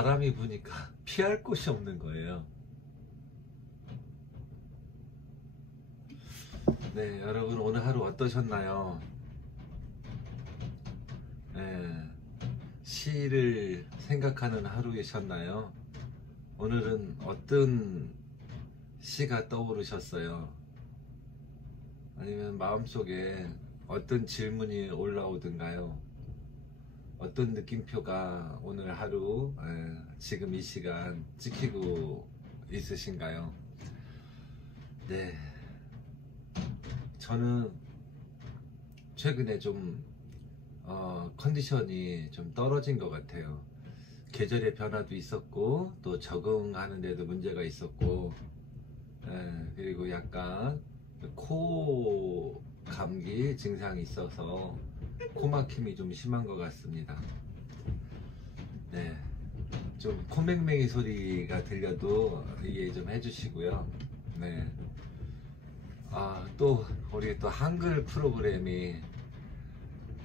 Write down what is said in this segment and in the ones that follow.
바람이 부니까 피할 곳이 없는 거예요. 네, 여러분 오늘 하루 어떠셨나요? 네, 시를 생각하는 하루이셨나요? 오늘은 어떤 시가 떠오르셨어요? 아니면 마음속에 어떤 질문이 올라오던가요? 어떤 느낌표가 오늘 하루 지금 이 시간 찍히고 있으신가요? 네, 저는 최근에 좀 컨디션이 좀 떨어진 것 같아요. 계절의 변화도 있었고 또 적응하는 데도 문제가 있었고 그리고 약간 코 감기 증상이 있어서 코막힘이 좀 심한 것 같습니다. 네, 좀 코맹맹이 소리가 들려도 이해 좀 해주시고요. 네, 또 우리 또 한글 프로그램이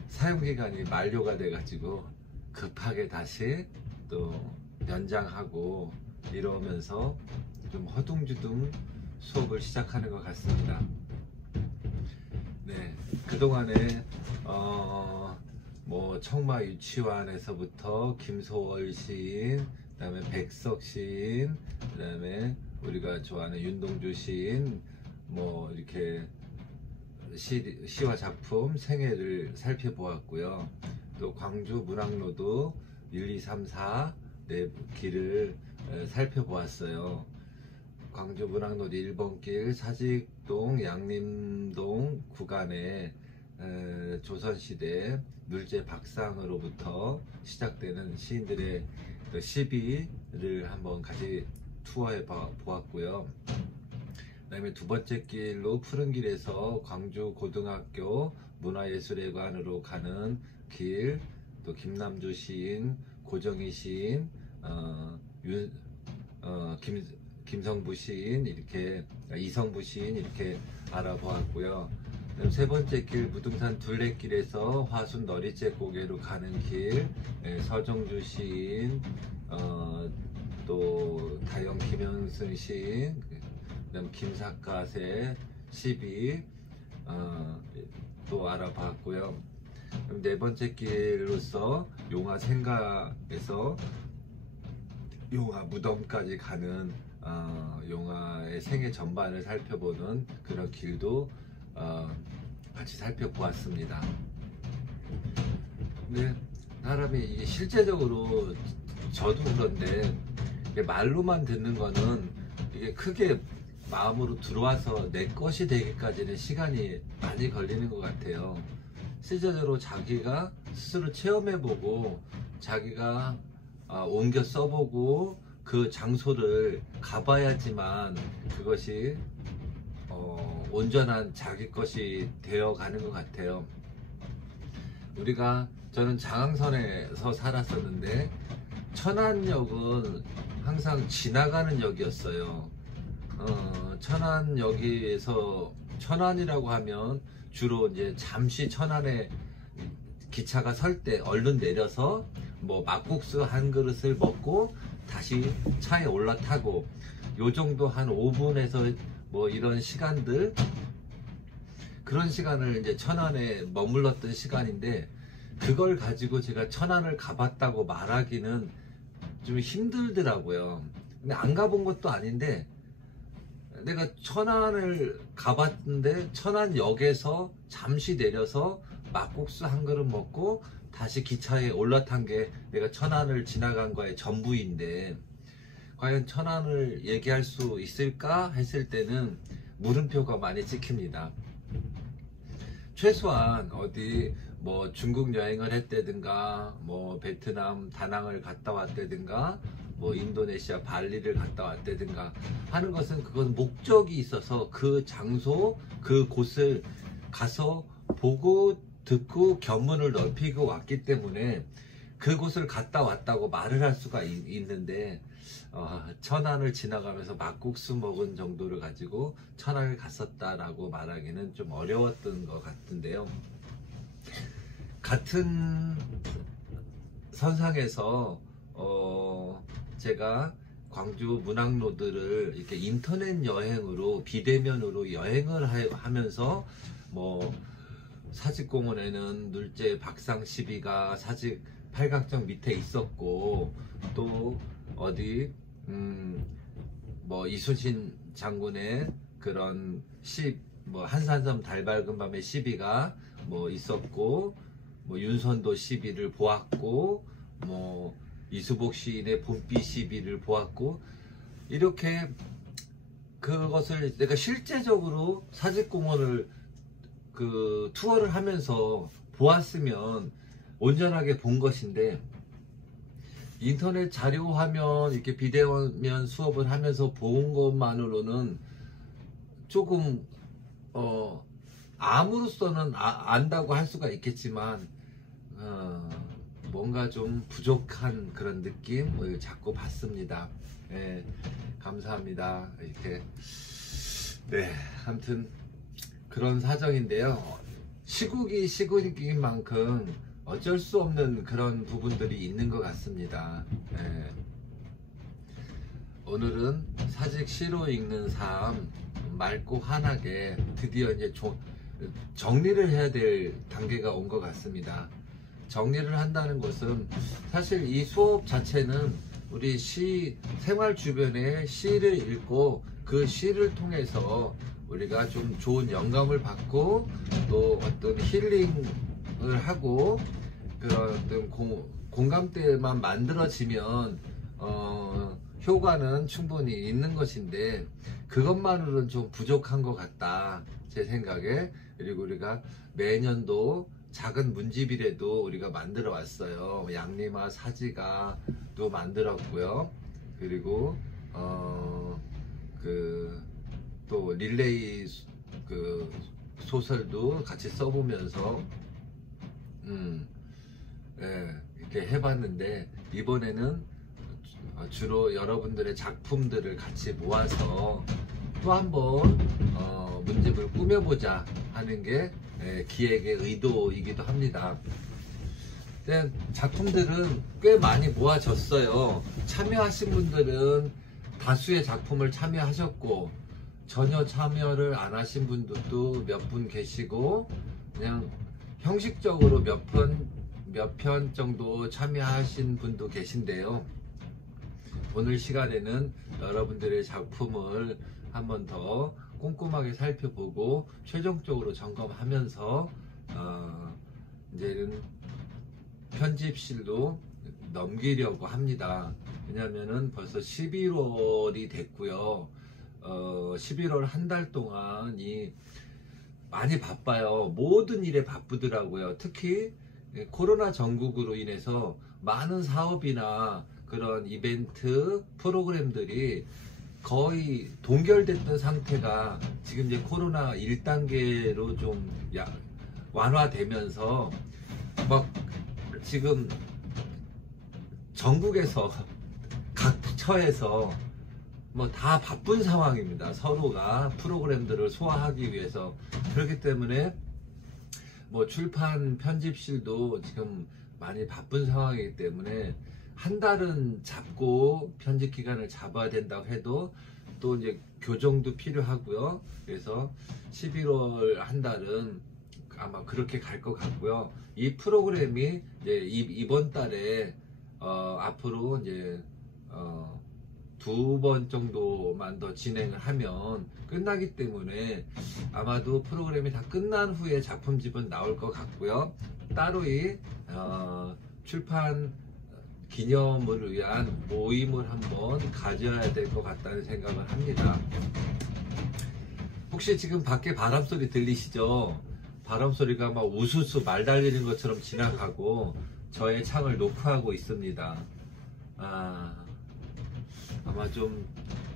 사용기간이 만료가 돼가지고 급하게 다시 또 연장하고 이러면서 좀 허둥지둥 수업을 시작하는 것 같습니다. 네, 그동안에 뭐 청마 유치원에서부터 김소월 시인, 그 다음에 백석 시인, 그 다음에 우리가 좋아하는 윤동주 시인, 뭐 이렇게 시와 작품 생애를 살펴보았고요. 또 광주 문학로도 1, 2, 3, 4 네 길을 살펴보았어요. 광주 문학로도 1번 길 사직동 양림동 구간에 조선시대 물제 박상으로부터 시작되는 시인들의 그 시비를 한번 같이 투어해 보았고요. 그 다음에 두 번째 길로 푸른 길에서 광주 고등학교 문화예술회관으로 가는 길, 또 김남주 시인, 고정희 시인, 김성부 시인, 이렇게 이성부 시인 이렇게 알아보았고요. 세 번째 길 무등산 둘레길에서 화순 너리째 고개로 가는 길, 서정주 시인, 또 다영 김현승 시인, 그다음 김삿갓의 시비 또 알아봤고요. 그럼 네 번째 길로서 용화 생가에서 용화 무덤까지 가는 용화의 생애 전반을 살펴보는 그런 길도 같이 살펴보았습니다. 근데 사람이 이게 실제적으로 저도 그런데 말로만 듣는 거는 이게 크게 마음으로 들어와서 내 것이 되기까지는 시간이 많이 걸리는 것 같아요. 실제적으로 자기가 스스로 체험해보고 자기가 옮겨 써보고 그 장소를 가봐야지만 그것이 온전한 자기 것이 되어가는 것 같아요. 저는 장항선에서 살았었는데 천안역은 항상 지나가는 역이었어요. 천안역에서 천안이라고 하면 주로 이제 잠시 천안에 기차가 설 때 얼른 내려서 뭐 막국수 한 그릇을 먹고 다시 차에 올라타고 요 정도 한 5분에서 뭐 이런 시간들, 그런 시간을 이제 천안에 머물렀던 시간인데 그걸 가지고 제가 천안을 가봤다고 말하기는 좀 힘들더라고요. 근데 안 가본 것도 아닌데 내가 천안을 가봤는데 천안역에서 잠시 내려서 막국수 한 그릇 먹고 다시 기차에 올라탄 게 내가 천안을 지나간 거의 전부인데 과연 천안을 얘기할 수 있을까 했을 때는 물음표가 많이 찍힙니다. 최소한 어디 뭐 중국 여행을 했다든가 뭐 베트남 다낭을 갔다 왔다든가 뭐 인도네시아 발리를 갔다 왔다든가 하는 것은 그건 목적이 있어서 그 장소 그 곳을 가서 보고 듣고 견문을 넓히고 왔기 때문에 그곳을 갔다 왔다고 말을 할 수가 있는데 천안을 지나가면서 막국수 먹은 정도를 가지고 천안을 갔었다라고 말하기는 좀 어려웠던 것 같은데요. 같은 선상에서 제가 광주 문학로드를 이렇게 인터넷 여행으로 비대면으로 여행을 하면서 뭐 사직공원에는 눌제 박상 시비가 사직 팔각정 밑에 있었고, 또 어디 뭐 이순신 장군의 그런 뭐 한산섬 달 밝은 밤의 시비가 뭐 있었고, 뭐 윤선도 시비를 보았고, 뭐 이수복 시인의 봄비 시비를 보았고, 이렇게 그것을 내가 실제적으로 사직공원을 그 투어를 하면서 보았으면 온전하게 본 것인데, 인터넷 자료 화면 이렇게 비대면 수업을 하면서 본 것만으로는 조금 암으로서는 안다고 할 수가 있겠지만 뭔가 좀 부족한 그런 느낌을 자꾸 받습니다. 네, 감사합니다. 이렇게 네, 아무튼 그런 사정인데요. 시국이 시국인 만큼 어쩔 수 없는 그런 부분들이 있는 것 같습니다. 네. 오늘은 사직 시로 읽는 삶 맑고 환하게 드디어 이제 정리를 해야 될 단계가 온 것 같습니다. 정리를 한다는 것은 사실 이 수업 자체는 우리 생활 주변에 시를 읽고 그 시를 통해서 우리가 좀 좋은 영감을 받고 또 어떤 힐링을 하고 그런 어떤 공감대만 만들어지면 효과는 충분히 있는 것인데, 그것만으로는 좀 부족한 것 같다 제 생각에. 그리고 우리가 매년도 작은 문집이라도 우리가 만들어 왔어요. 양림아 사지가도 만들었고요. 그리고 또 릴레이 소설도 같이 써보면서 이렇게 해봤는데, 이번에는 주로 여러분들의 작품들을 같이 모아서 또 한번 문집을 꾸며보자 하는 게 기획의 의도이기도 합니다. 작품들은 꽤 많이 모아졌어요. 참여하신 분들은 다수의 작품을 참여하셨고, 전혀 참여를 안 하신 분들도 몇 분 계시고, 그냥 형식적으로 몇 편 정도 참여하신 분도 계신데요. 오늘 시간에는 여러분들의 작품을 한 번 더 꼼꼼하게 살펴보고 최종적으로 점검하면서 이제는 편집실로 넘기려고 합니다. 왜냐면은 벌써 11월이 됐고요. 11월 한 달 동안이 많이 바빠요. 모든 일에 바쁘더라고요. 특히 코로나 전국으로 인해서 많은 사업이나 그런 이벤트 프로그램들이 거의 동결됐던 상태가 지금 이제 코로나 1단계로 좀 완화되면서 막 지금 전국에서 각 처에서 뭐 다 바쁜 상황입니다. 서로가 프로그램들을 소화하기 위해서. 그렇기 때문에 뭐 출판 편집실도 지금 많이 바쁜 상황이기 때문에 한 달은 잡고 편집 기간을 잡아야 된다고 해도 또 이제 교정도 필요하고요. 그래서 11월 한 달은 아마 그렇게 갈 것 같고요. 이 프로그램이 이제 이번 달에 앞으로 이제 2번 정도만 더 진행을 하면 끝나기 때문에 아마도 프로그램이 다 끝난 후에 작품집은 나올 것 같고요. 따로 이 출판 기념을 위한 모임을 한번 가져야 될 것 같다는 생각을 합니다. 혹시 지금 밖에 바람소리 들리시죠? 바람소리가 막 우수수 말 달리는 것처럼 지나가고 저의 창을 녹화하고 있습니다. 아마 좀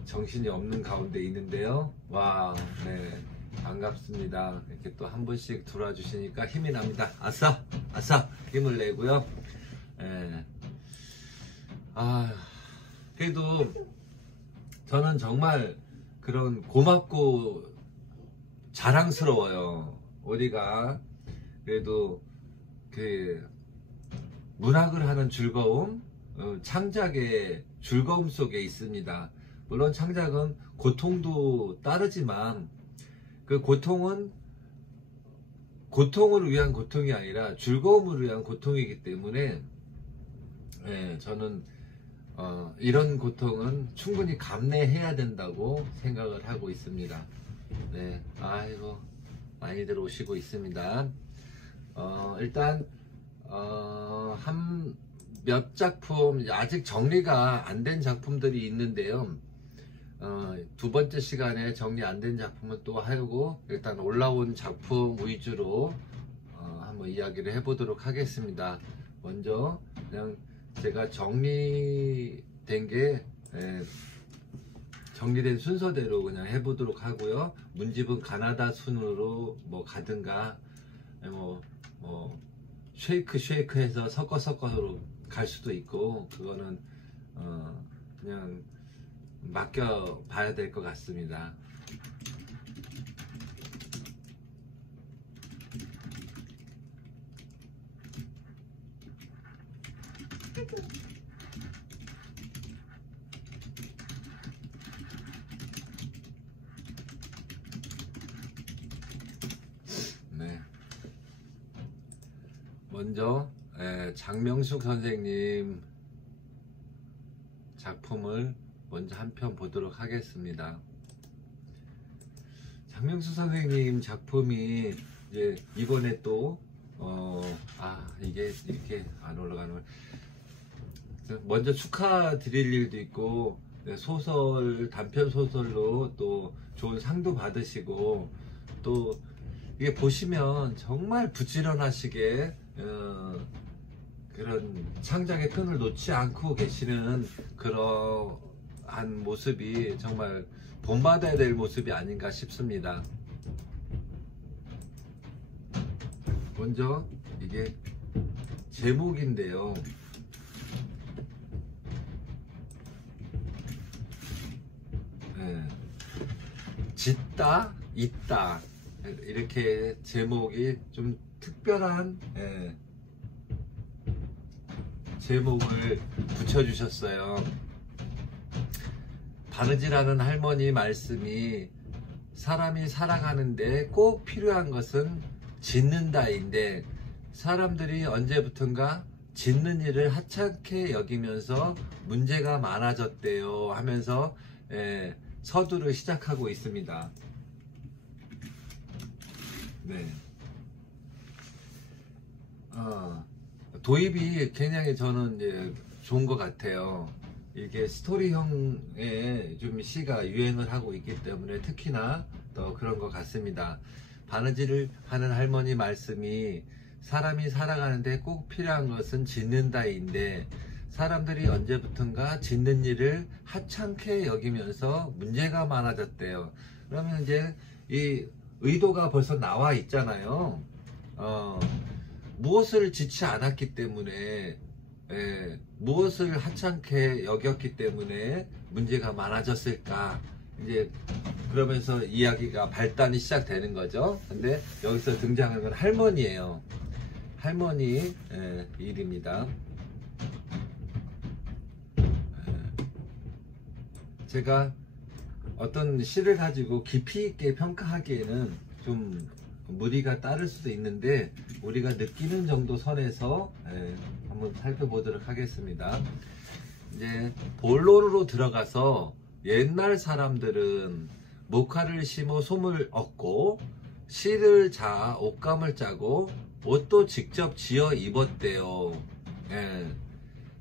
정신이 없는 가운데 있는데요. 와, 네, 반갑습니다. 이렇게 또 한 번씩 들어와 주시니까 힘이 납니다. 아싸, 아싸, 힘을 내고요. 네. 그래도 저는 정말 그런 고맙고 자랑스러워요. 우리가 그래도 그 문학을 하는 즐거움, 창작의 즐거움 속에 있습니다. 물론 창작은 고통도 따르지만 그 고통은 고통을 위한 고통이 아니라 즐거움을 위한 고통이기 때문에 저는 이런 고통은 충분히 감내해야 된다고 생각을 하고 있습니다. 네, 아이고 많이들 오시고 있습니다. 일단 한 몇 작품 아직 정리가 안 된 작품들이 있는데요. 두 번째 시간에 정리 안 된 작품은 또 하고 일단 올라온 작품 위주로 한번 이야기를 해보도록 하겠습니다. 먼저 그냥 제가 정리된 게 정리된 순서대로 그냥 해보도록 하고요. 문집은 가나다 순으로 뭐 가든가 뭐 쉐이크 해서 섞어서 갈 수도 있고 그거는 그냥 맡겨 봐야 될 것 같습니다. 네. 먼저 장명숙 선생님 작품을 먼저 한 편 보도록 하겠습니다. 장명숙 선생님 작품이 이제 이번에 또 이게 이렇게 안 올라가는 걸 먼저 축하드릴 일도 있고 소설 단편 소설로 또 좋은 상도 받으시고 또 이게 보시면 정말 부지런하시게 그런 창작의 끈을 놓지 않고 계시는 그러한 모습이 정말 본받아야 될 모습이 아닌가 싶습니다. 먼저 이게 제목인데요. 짓다 있다 이렇게 제목이 좀 특별한 제목을 붙여주셨어요. 바느질하는 할머니 말씀이 사람이 살아가는데 꼭 필요한 것은 짓는다인데 사람들이 언제부턴가 짓는 일을 하찮게 여기면서 문제가 많아졌대요 하면서 서두를 시작하고 있습니다. 네. 도입이 굉장히 저는 좋은 것 같아요. 이게 스토리형의 좀 시가 유행을 하고 있기 때문에 특히나 더 그런 것 같습니다. 바느질을 하는 할머니 말씀이 사람이 살아가는데 꼭 필요한 것은 짓는다인데 사람들이 언제부턴가 짓는 일을 하찮게 여기면서 문제가 많아졌대요. 그러면 이제 이 의도가 벌써 나와 있잖아요. 무엇을 짓지 않았기 때문에 무엇을 하찮게 여겼기 때문에 문제가 많아졌을까 이제 그러면서 이야기가 발단이 시작되는 거죠. 근데 여기서 등장하는 건 할머니예요. 할머니 일입니다. 제가 어떤 시를 가지고 깊이 있게 평가하기에는 좀 무리가 따를 수도 있는데 우리가 느끼는 정도 선에서 한번 살펴보도록 하겠습니다. 이제 본론으로 들어가서 옛날 사람들은 목화를 심어 솜을 얻고 실을 자 옷감을 짜고 옷도 직접 지어 입었대요.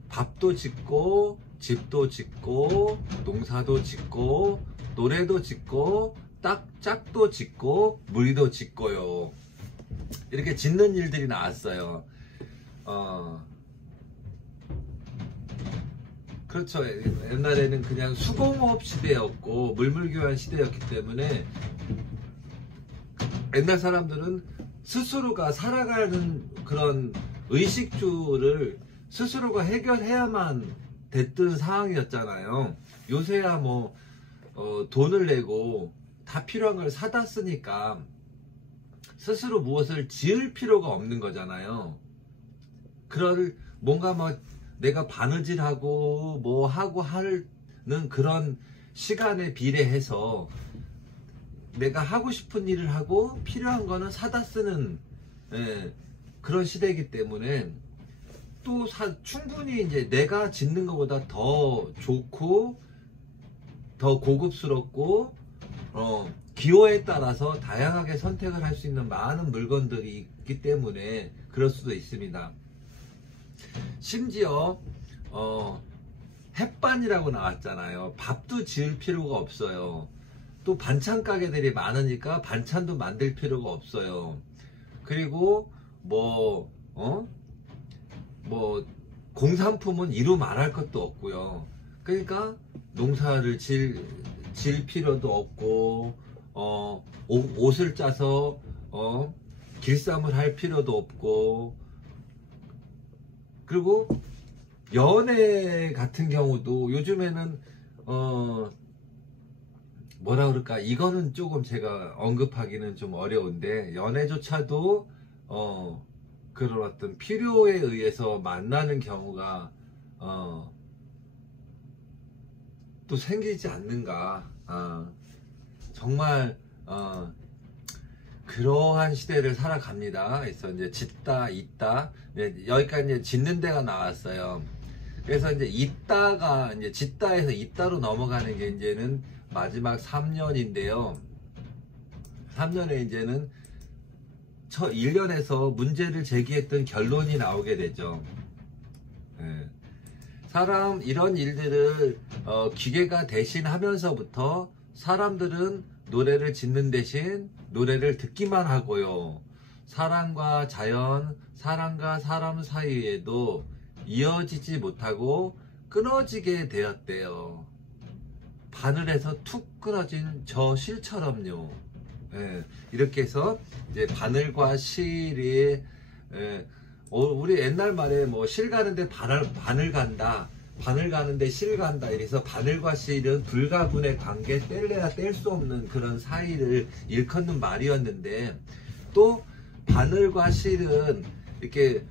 밥도 짓고 집도 짓고 농사도 짓고 노래도 짓고 짝도 짓고 무리도 짓고요. 이렇게 짓는 일들이 나왔어요. 그렇죠. 옛날에는 그냥 수공업 시대였고 물물교환 시대였기 때문에 옛날 사람들은 스스로가 살아가는 그런 의식주를 스스로가 해결해야만 됐던 상황이었잖아요. 요새야 뭐 돈을 내고 다 필요한 걸 사다 쓰니까 스스로 무엇을 지을 필요가 없는 거잖아요. 그럴 뭔가 뭐 내가 바느질하고 뭐 하고 하는 그런 시간에 비례해서 내가 하고 싶은 일을 하고 필요한 거는 사다 쓰는 그런 시대이기 때문에 또 충분히 이제 내가 짓는 것보다 더 좋고 더 고급스럽고 기호에 따라서 다양하게 선택을 할 수 있는 많은 물건들이 있기 때문에 그럴 수도 있습니다. 심지어 햇반이라고 나왔잖아요. 밥도 지을 필요가 없어요. 또 반찬 가게들이 많으니까 반찬도 만들 필요가 없어요. 그리고 뭐 공산품은 이루 말할 것도 없고요. 그러니까 농사를 질 필요도 없고 옷을 짜서 길쌈을 할 필요도 없고, 그리고 연애 같은 경우도 요즘에는 뭐라 그럴까, 이거는 조금 제가 언급하기는 좀 어려운데, 연애조차도 그런 어떤 필요에 의해서 만나는 경우가 또 생기지 않는가. 정말 그러한 시대를 살아갑니다. 그래서 이제 짓다 있다, 여기까지 이제 짓는 데가 나왔어요. 그래서 이제 있다가 이제 짓다에서 있다로 넘어가는 게 이제는 마지막 3년인데요. 3년에 이제는 1년에서 문제를 제기했던 결론이 나오게 되죠. 이런 일들을 기계가 대신하면서부터 사람들은 노래를 짓는 대신 노래를 듣기만 하고요. 사람과 자연, 사람과 사람 사이에도 이어지지 못하고 끊어지게 되었대요. 바늘에서 툭 끊어진 저 실처럼요. 이렇게 해서 이제 바늘과 실이, 우리 옛날 말에 뭐 실 가는데 바늘 간다, 바늘 가는데 실 간다, 이래서 바늘과 실은 불가분의 관계, 뗄래야 뗄 수 없는 그런 사이를 일컫는 말이었는데, 또 바늘과 실은 이렇게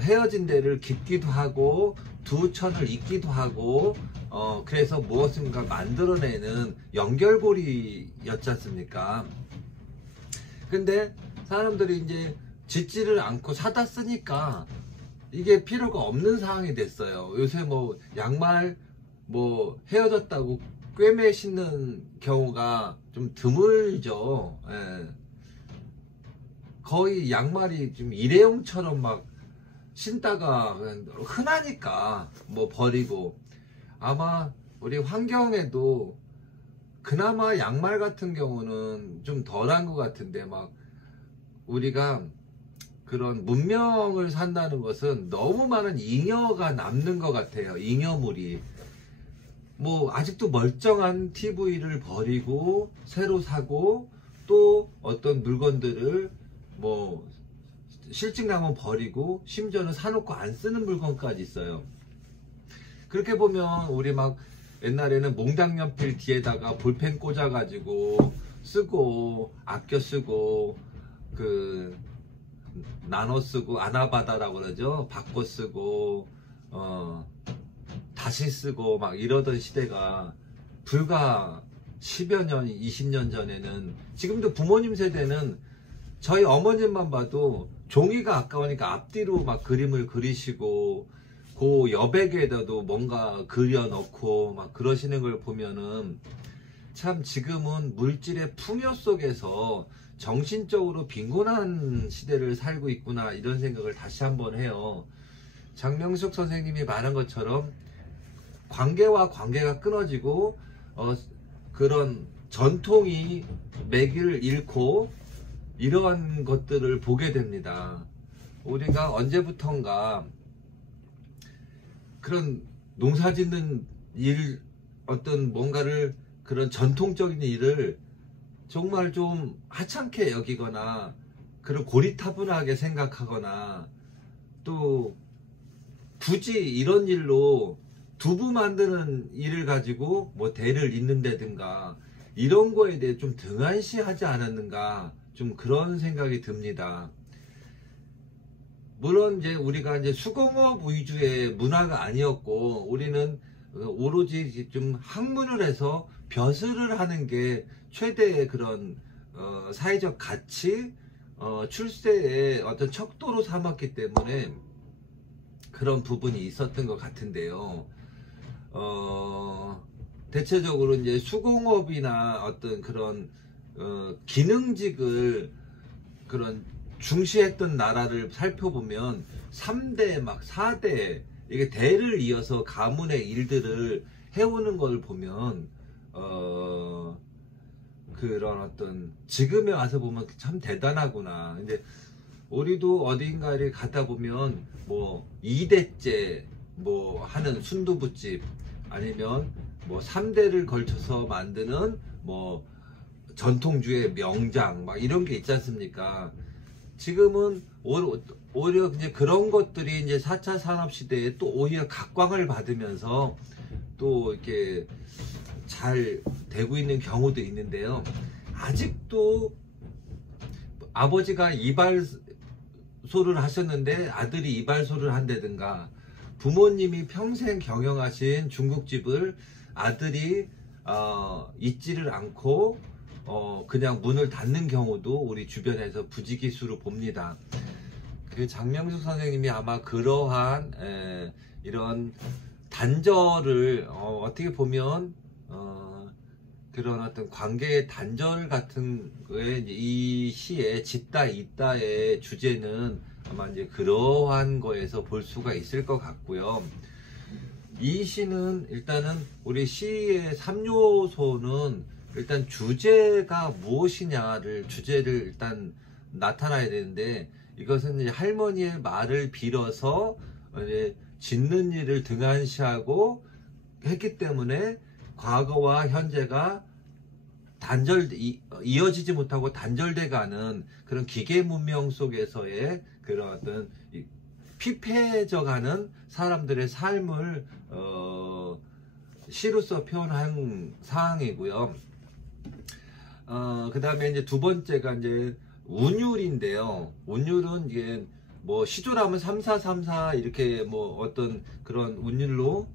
헤어진 데를 깃기도 하고 두 천을 잇기도 하고 그래서 무엇인가 만들어내는 연결고리였지 않습니까? 근데 사람들이 이제 짓지를 않고 사다 쓰니까 이게 필요가 없는 상황이 됐어요. 요새 뭐 양말 뭐 헤어졌다고 꿰매 신는 경우가 좀 드물죠. 거의 양말이 좀 일회용처럼 막 신다가 흔하니까 뭐 버리고, 아마 우리 환경에도 그나마 양말 같은 경우는 좀 덜한 것 같은데, 막 우리가 그런 문명을 산다는 것은 너무 많은 잉여가 남는 것 같아요. 잉여물이. 뭐 아직도 멀쩡한 TV를 버리고 새로 사고, 또 어떤 물건들을 뭐 실증나면 버리고, 심지어는 사놓고 안 쓰는 물건까지 있어요. 그렇게 보면 우리 막 옛날에는 몽당연필 뒤에다가 볼펜 꽂아 가지고 쓰고 아껴 쓰고 나눠 쓰고 아나바다라고 그러죠. 바꿔 쓰고 다시 쓰고 막 이러던 시대가 불과 10여 년 20년 전에는, 지금도 부모님 세대는 저희 어머님만 봐도 종이가 아까우니까 앞뒤로 막 그림을 그리시고 그 여백에다도 뭔가 그려 넣고 막 그러시는 걸 보면은, 참 지금은 물질의 풍요 속에서 정신적으로 빈곤한 시대를 살고 있구나, 이런 생각을 다시 한번 해요. 장명숙 선생님이 말한 것처럼 관계와 관계가 끊어지고 그런 전통이 매기를 잃고 이러한 것들을 보게 됩니다. 우리가 언제부턴가 그런 농사 짓는 일, 어떤 뭔가를, 그런 전통적인 일을 정말 좀 하찮게 여기거나 그런 고리타분하게 생각하거나, 또 굳이 이런 일로 두부 만드는 일을 가지고 뭐 대를 잇는다든가 이런 거에 대해 좀 등한시하지 않았는가, 좀 그런 생각이 듭니다. 물론 이제 우리가 이제 수공업 위주의 문화가 아니었고, 우리는 오로지 좀 학문을 해서 벼슬을 하는 게 최대의 그런 사회적 가치, 출세의 어떤 척도로 삼았기 때문에 그런 부분이 있었던 것 같은데요. 대체적으로 이제 수공업이나 어떤 그런 기능직을 그런 중시했던 나라를 살펴보면 3대 막 4대 이게 대를 이어서 가문의 일들을 해오는 걸 보면 그런 어떤 지금에 와서 보면 참 대단하구나. 근데 우리도 어딘가를 가다 보면 뭐 2대째 뭐 하는 순두부집, 아니면 뭐 3대를 걸쳐서 만드는 뭐 전통주의 명장 막 이런 게 있지 않습니까? 지금은 오히려 이제 그런 것들이 이제 4차 산업시대에 또 오히려 각광을 받으면서 또 이렇게 잘 되고 있는 경우도 있는데요. 아직도 아버지가 이발소를 하셨는데 아들이 이발소를 한다든가, 부모님이 평생 경영하신 중국집을 아들이 잊지를 않고 그냥 문을 닫는 경우도 우리 주변에서 부지기수로 봅니다. 그 장명숙 선생님이 아마 그러한 이런 단절을 어떻게 보면 그런 어떤 관계의 단절 같은 거에 이 시의 짓다 있다의 주제는 아마 이제 그러한 거에서 볼 수가 있을 것 같고요. 이 시는 일단은 우리 시의 3요소는 일단 주제가 무엇이냐를 주제를 일단 나타나야 되는데, 이것은 이제 할머니의 말을 빌어서 이제 짓는 일을 등한시하고 했기 때문에 과거와 현재가 이어지지 못하고 단절돼 가는 그런 기계 문명 속에서의 그런 어떤 피폐해져 가는 사람들의 삶을 시로서 표현한 사항이고요. 그 다음에 이제 두 번째가 이제 운율인데요. 운율은 이게 뭐 시조라면 3434 이렇게 뭐 어떤 그런 운율로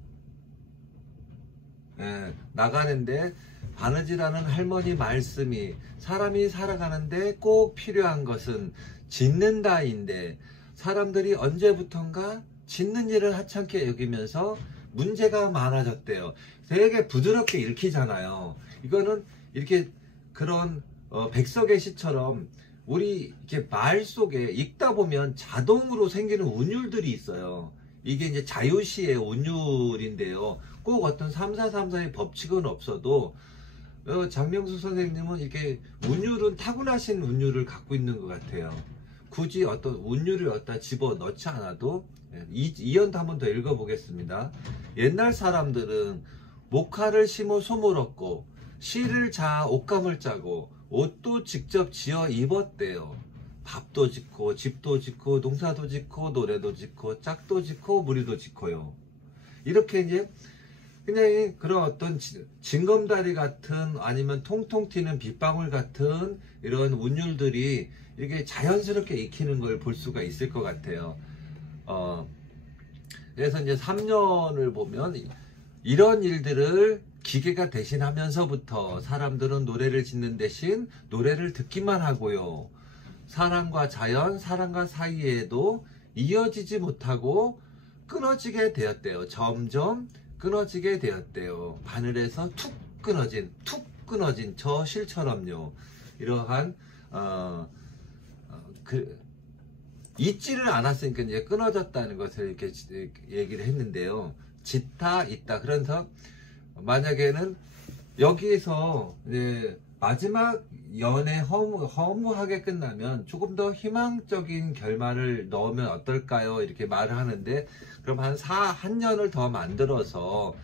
나가는데, 바느질하는 할머니 말씀이 사람이 살아가는데 꼭 필요한 것은 짓는다인데, 사람들이 언제부턴가 짓는 일을 하찮게 여기면서 문제가 많아졌대요. 되게 부드럽게 읽히잖아요. 이거는 이렇게 그런 백석의 시처럼 우리 이렇게 말 속에 읽다 보면 자동으로 생기는 운율들이 있어요. 이게 이제 자유시의 운율인데요. 꼭 어떤 3434의 법칙은 없어도 장명수 선생님은 이렇게 운율은 타고나신 운율을 갖고 있는 것 같아요. 굳이 어떤 운율을 갖다 집어 넣지 않아도. 이연도 한 번 더 읽어보겠습니다. 옛날 사람들은 목화를 심어 소물 얻고 실을 자 옷감을 짜고 옷도 직접 지어 입었대요. 밥도 짓고 집도 짓고 농사도 짓고 노래도 짓고 짝도 짓고 무리도 짓고요. 이렇게 이제 그냥 그런 어떤 징검다리 같은, 아니면 통통 튀는 빗방울 같은 이런 운율들이 이렇게 자연스럽게 익히는 걸 볼 수가 있을 것 같아요. 그래서 이제 3년을 보면 이런 일들을 기계가 대신하면서부터 사람들은 노래를 짓는 대신 노래를 듣기만 하고요. 사람과 자연, 사람과 사이에도 이어지지 못하고 끊어지게 되었대요. 점점 끊어지게 되었대요. 바늘에서 툭 끊어진 저 실처럼요. 이러한 잊지를 않았으니까 이제 끊어졌다는 것을 이렇게 얘기를 했는데요. 짓다 있다. 그래서 만약에는 여기에서 이제 마지막 연애 허무하게 끝나면 조금 더 희망적인 결말을 넣으면 어떨까요? 이렇게 말을 하는데, 그럼 한 년을 더 만들어서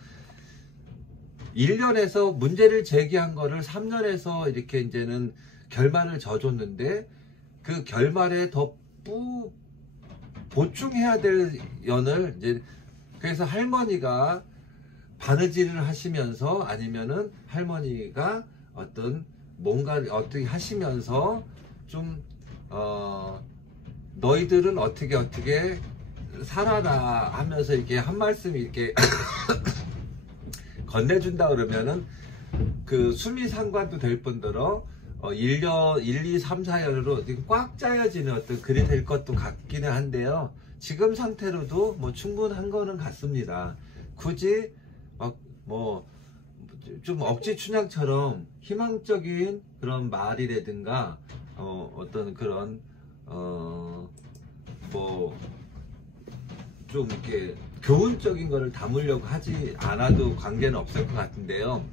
1년에서 문제를 제기한 거를 3년에서 이렇게 이제는 결말을 져줬는데, 그 결말에 더 보충해야 될 연을 이제, 그래서 할머니가 바느질을 하시면서, 아니면은 할머니가 어떤 뭔가를 어떻게 하시면서 좀 너희들은 어떻게 살아라 하면서 이렇게 한 말씀 이렇게 건네준다 그러면은 그 수미상관도 될 뿐더러 1년, 1, 2, 3, 4년으로 꽉 짜여지는 어떤 글이 될 것도 같기는 한데요. 지금 상태로도 뭐 충분한 거는 같습니다. 굳이 막 뭐 좀 억지 춘향처럼 희망적인 그런 말이라든가 어떤 그런 뭐 좀 이렇게 교훈적인 거를 담으려고 하지 않아도 관계는 없을 것 같은데요.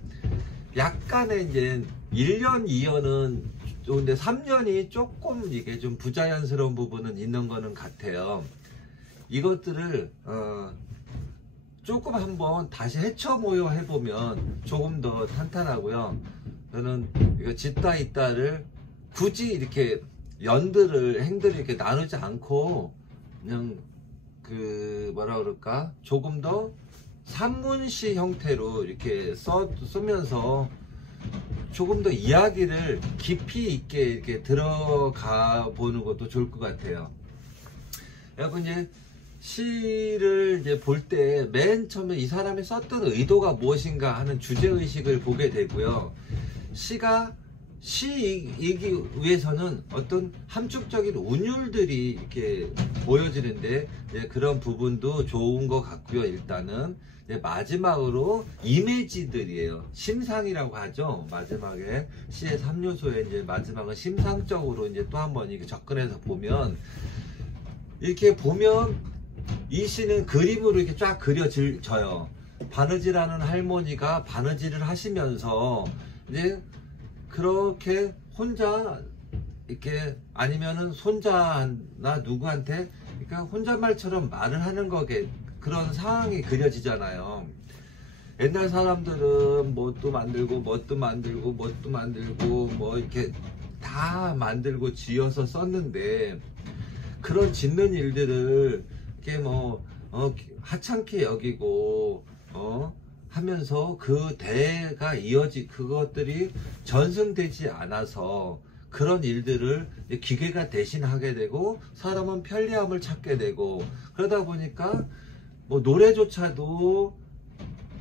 약간의 이제 1년, 2년은 좋은데 3년이 조금 이게 좀 부자연스러운 부분은 있는 거는 같아요. 이것들을 조금 한번 다시 헤쳐 모여 해보면 조금 더 탄탄하고요. 저는 이거 짓다 있다를 굳이 이렇게 행들을 이렇게 나누지 않고 그냥 그 뭐라 그럴까, 조금 더 산문시 형태로 이렇게 쓰면서 조금 더 이야기를 깊이 있게 이렇게 들어가 보는 것도 좋을 것 같아요. 여러분, 이제 시를 이제 볼 때 맨 처음에 이 사람이 썼던 의도가 무엇인가 하는 주제의식을 보게 되고요. 시이기 위해서는 어떤 함축적인 운율들이 이렇게 보여지는데, 그런 부분도 좋은 것 같고요. 일단은 마지막으로 이미지들이에요. 심상이라고 하죠. 마지막에 시의 3요소에 이제 마지막은 심상적으로 이제 또 한번 이렇게 접근해서 보면, 이렇게 보면 이 시는 그림으로 이렇게 쫙 그려져요. 바느질하는 할머니가 바느질을 하시면서 이제 그렇게 혼자 이렇게, 아니면은 손자나 누구한테 그러니까 혼잣말처럼 말을 하는 거게, 그런 상황이 그려지잖아요. 옛날 사람들은 뭣도 만들고 뭐 이렇게 다 만들고 지어서 썼는데, 그런 짓는 일들을 이렇게 뭐 하찮게 여기고 하면서 그 대가 그것들이 전승되지 않아서 그런 일들을 기계가 대신하게 되고, 사람은 편리함을 찾게 되고, 그러다 보니까 뭐 노래조차도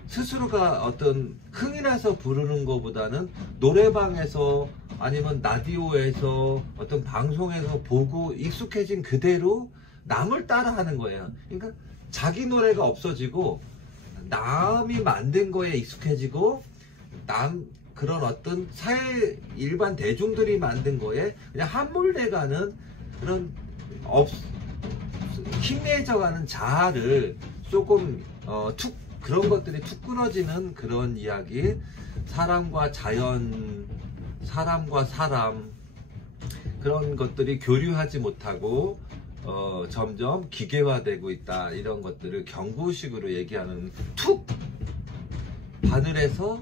스스로가 어떤 흥이 나서 부르는 것보다는 노래방에서 아니면 라디오에서 어떤 방송에서 보고 익숙해진 그대로 남을 따라 하는 거예요. 그러니까 자기 노래가 없어지고 남이 만든 거에 익숙해지고, 그런 어떤 사회 일반 대중들이 만든 거에 그냥 함몰돼가는 그런 희미해져가는 자아를 조금 그런 것들이 툭 끊어지는 그런 이야기, 사람과 자연, 사람과 사람, 그런 것들이 교류하지 못하고 점점 기계화되고 있다, 이런 것들을 경구식으로 얘기하는, 바늘에서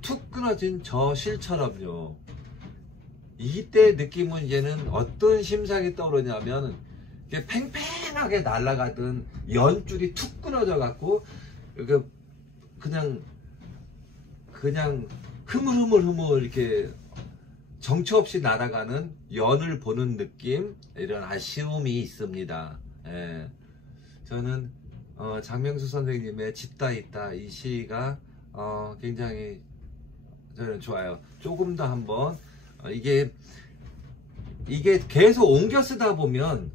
툭 끊어진 저 실처럼요. 이때 느낌은 이제는 어떤 심상이 떠오르냐면, 이게 팽팽하게 날아가던 연줄이 툭 끊어져 갖고 그냥 흐물흐물 이렇게 정처 없이 날아가는 연을 보는 느낌, 이런 아쉬움이 있습니다. 예. 저는 장명수 선생님의 짓다 있다, 이 시가 굉장히 저는 좋아요. 조금 더 한번 이게 계속 옮겨 쓰다 보면,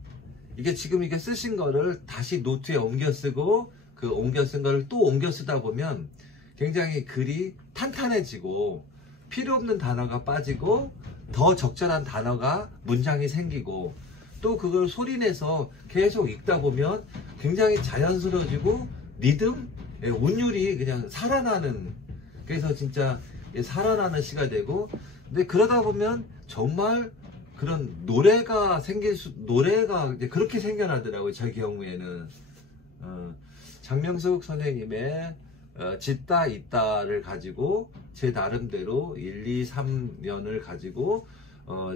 이게 지금 이게 쓰신 거를 다시 노트에 옮겨 쓰고, 그 옮겨 쓴 거를 또 옮겨 쓰다 보면 굉장히 글이 탄탄해지고, 필요 없는 단어가 빠지고 더 적절한 단어가, 문장이 생기고, 또 그걸 소리내서 계속 읽다 보면 굉장히 자연스러워지고, 리듬, 운율이 그냥 살아나는, 그래서 진짜 살아나는 시가 되고, 근데 그러다 보면 정말 그런 노래가 이제 그렇게 생겨나더라고요. 저 경우에는 장명숙 선생님의 짓다 있다를 가지고 제 나름대로 1, 2, 3년을 가지고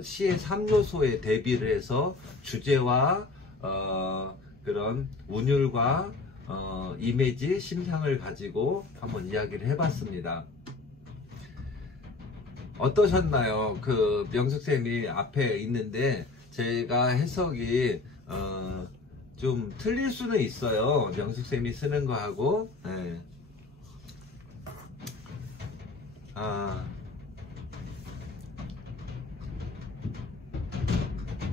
시의 3요소에 대비를 해서 주제와 그런 운율과 이미지, 심상을 가지고 한번 이야기를 해봤습니다. 어떠셨나요? 그 명숙쌤이 앞에 있는데 제가 해석이 좀 틀릴 수는 있어요. 명숙쌤이 쓰는 거하고. 네.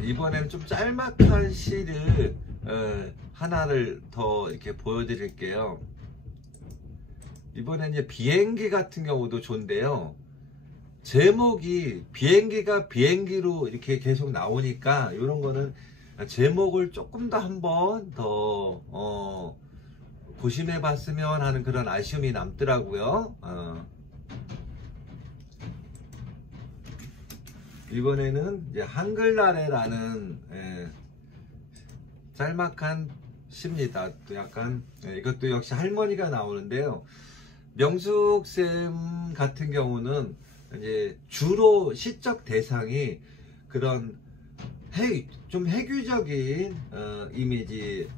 이번엔 좀 짤막한 시를 하나를 더 이렇게 보여드릴게요. 이번엔 이제 비행기 같은 경우도 좋은데요. 제목이 비행기가 비행기로 이렇게 계속 나오니까 이런 거는 제목을 조금 더 한번 더 고심해 봤으면 하는 그런 아쉬움이 남더라고요. 이번에는 이제 한글나래라는 짤막한 시입니다. 또 약간 이것도 역시 할머니가 나오는데요. 명숙쌤 같은 경우는 이제 주로 시적 대상이 그런 좀 해규적인 이미지,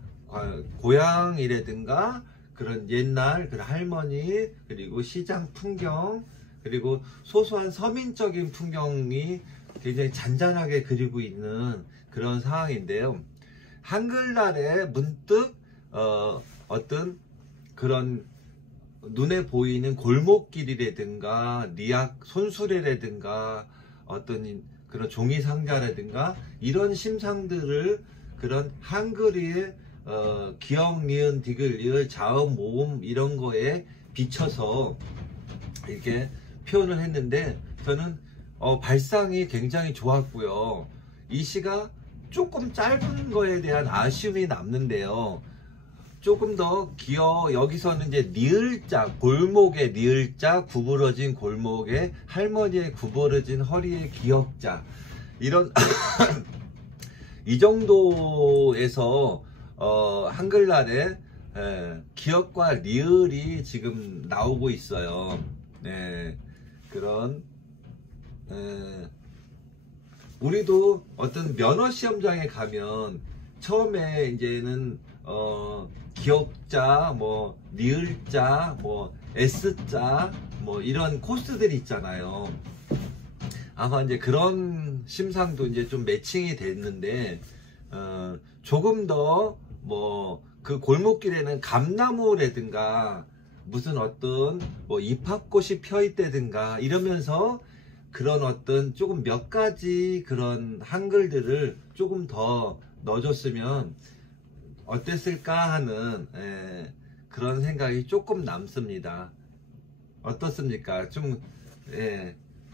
고향이라든가 그런 옛날 그런 할머니, 그리고 시장 풍경, 그리고 소소한 서민적인 풍경이 굉장히 잔잔하게 그리고 있는 그런 상황인데요. 한글날에 문득 어떤 그런 눈에 보이는 골목길이라든가 리악 손수레라든가 어떤 그런 종이 상자라든가 이런 심상들을 그런 한글의 기역, 니은, 디귿, 리을, 자음, 모음 이런 거에 비춰서 이렇게 표현을 했는데 저는 발상이 굉장히 좋았고요. 이 시가 조금 짧은 거에 대한 아쉬움이 남는데요. 조금 더 여기서는 이제 니을자, 골목의 니을자, 구부러진 골목에 할머니의 구부러진 허리의 기역자, 이런 이 정도에서 한글날에 기역과 리을이 지금 나오고 있어요. 그런 우리도 어떤 면허 시험장에 가면 처음에 이제는 기역자, 뭐 니을자, 뭐 S자, 뭐 이런 코스들이 있잖아요. 아마 이제 그런 심상도 이제 좀 매칭이 됐는데 조금 더 뭐 그 골목길에는 감나무라든가 무슨 어떤 뭐 입학꽃이 펴 있다든가 이러면서 그런 어떤 조금 몇 가지 그런 한글들을 조금 더 넣어줬으면 어땠을까 하는 그런 생각이 조금 남습니다. 어떻습니까? 좀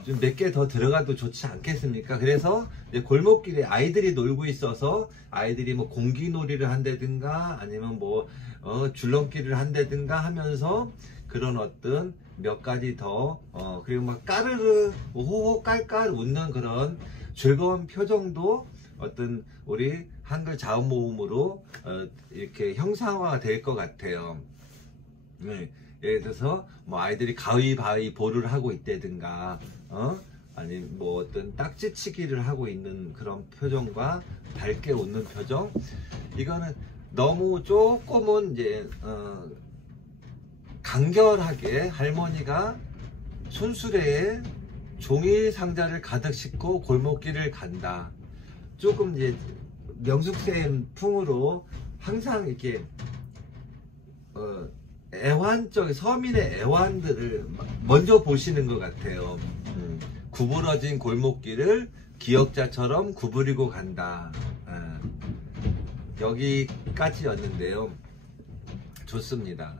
몇 개 더 들어가도 좋지 않겠습니까? 그래서 골목길에 아이들이 놀고 있어서 아이들이 뭐 공기놀이를 한다든가 아니면 뭐 줄넘기를 한다든가 하면서 그런 어떤 몇 가지 더 그리고 막 까르르 호호 깔깔 웃는 그런 즐거운 표정도 어떤 우리 한글 자음 모음으로 이렇게 형상화가 될 것 같아요. 예를 들어서 뭐 아이들이 가위바위보를 하고 있다든가 아니 뭐 어떤 딱지치기를 하고 있는 그런 표정과 밝게 웃는 표정, 이거는 너무 조금은 이제 간결하게 할머니가 손수레에 종이 상자를 가득 싣고 골목길을 간다. 조금 이제 명숙쌤 풍으로 항상 이렇게 애환적 서민의 애환들을 먼저 보시는 것 같아요. 구부러진 골목길을 기역자처럼 구부리고 간다. 여기까지였는데요. 좋습니다.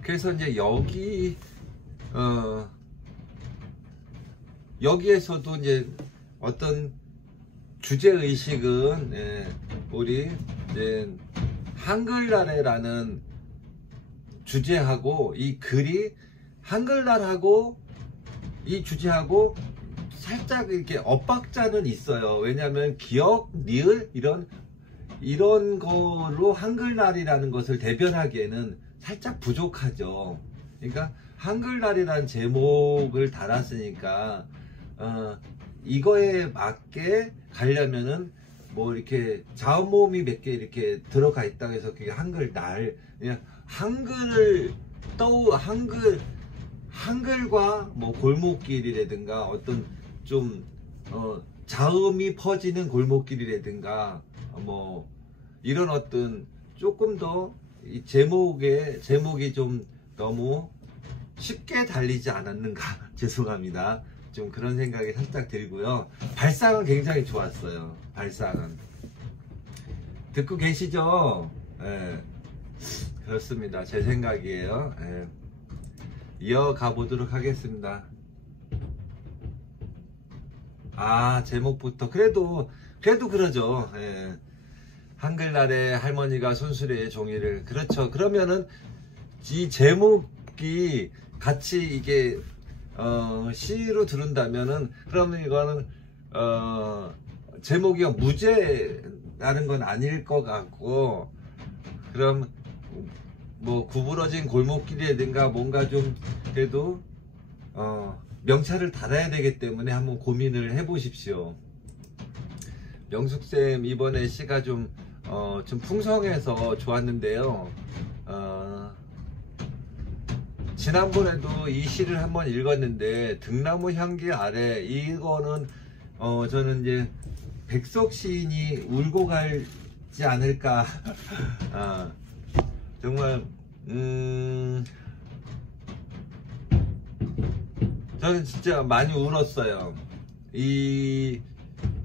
그래서 이제 여기에서도 이제 어떤 주제의식은 우리 이제 한글나래라는 주제하고 이 글이 한글날하고 이 주제하고 살짝 이렇게 엇박자는 있어요. 왜냐하면 기역, 니을 이런 거로 한글날이라는 것을 대변하기에는 살짝 부족하죠. 그러니까 한글날이라는 제목을 달았으니까 이거에 맞게 가려면은 뭐 이렇게 자음 모음이 몇 개 이렇게 들어가 있다고 해서 그게 한글날, 그냥 한글과 뭐 골목길이라든가 어떤 좀 자음이 퍼지는 골목길이라든가 뭐 이런 어떤 조금 더 이 제목이 좀 너무 쉽게 달리지 않았는가 죄송합니다. 좀 그런 생각이 살짝 들고요. 발상은 굉장히 좋았어요. 발상은 듣고 계시죠? 예, 그렇습니다. 제 생각이에요. 예. 이어가 보도록 하겠습니다. 제목부터 그래도 그러죠. 예. 한글날에 할머니가 손수레의 종이를, 그렇죠. 그러면은 이 제목이 같이 이게 시로 들은다면은 그러면 이거는 제목이 무죄라는 건 아닐 것 같고, 그럼 뭐 구부러진 골목길이라든가 뭔가 좀 그래도 명찰을 달아야 되기 때문에 한번 고민을 해 보십시오. 명숙쌤 이번에 시가 좀 풍성해서 좋았는데요. 지난번에도 이 시를 한번 읽었는데 등나무 향기 아래, 이거는 저는 이제 백석 시인이 울고 갈지 않을까. 정말 저는 진짜 많이 울었어요. 이